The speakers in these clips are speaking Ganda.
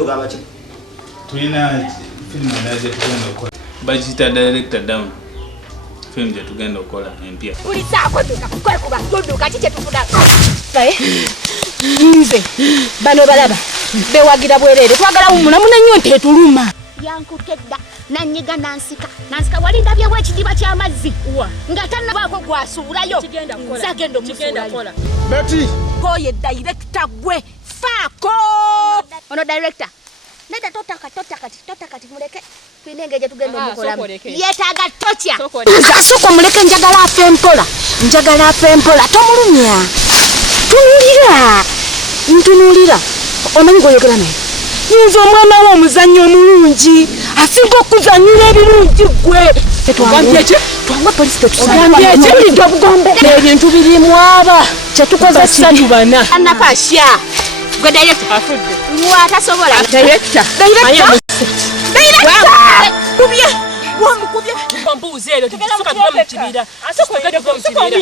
ogamba ki? Tulina firimu endala gye tugenda okukola. Bagiyita director down. Firimu gye tugenda okukola empya. Bulisaako tukakwekuba tudduka kiki tufuna. Nze bano balaba bewagira bwerere twagala umulamu nnyo ntetuluma. Yankutedda nanyiga nansika wali ndabyewo ekidiba ky'amazzi nga tannabaako gwasuulayo nzagenda omusuulayo. Beti Koye director gwe faako ono director neda totakati muleke twinenge gye tugenda omukolamu yeetaaga totya asooka muleke njagala afe mpola tomulumya ntunuulira omanyi goyogera naye yinza omwana wo omuzannyo omulungi asinga okuzannyira ebirungi gwe twangwe polisi tetusaulidde obugombe ebintu birimu aba kyetukozesa tubana anapasya gwe director afudde lwatasobola director kubye wamukubye mbuuze ero tusuka tuve mu kibira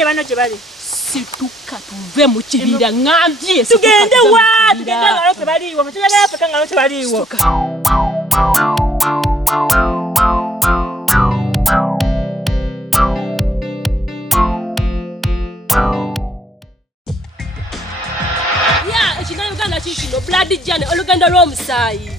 bano gye bali situka tuve mu kibira ngambye tugende ngalo tebaliiwo mutugenda afika ngalo tebaliiwo. Ekinauganda kikino blood journey olugendo lw'omusaayi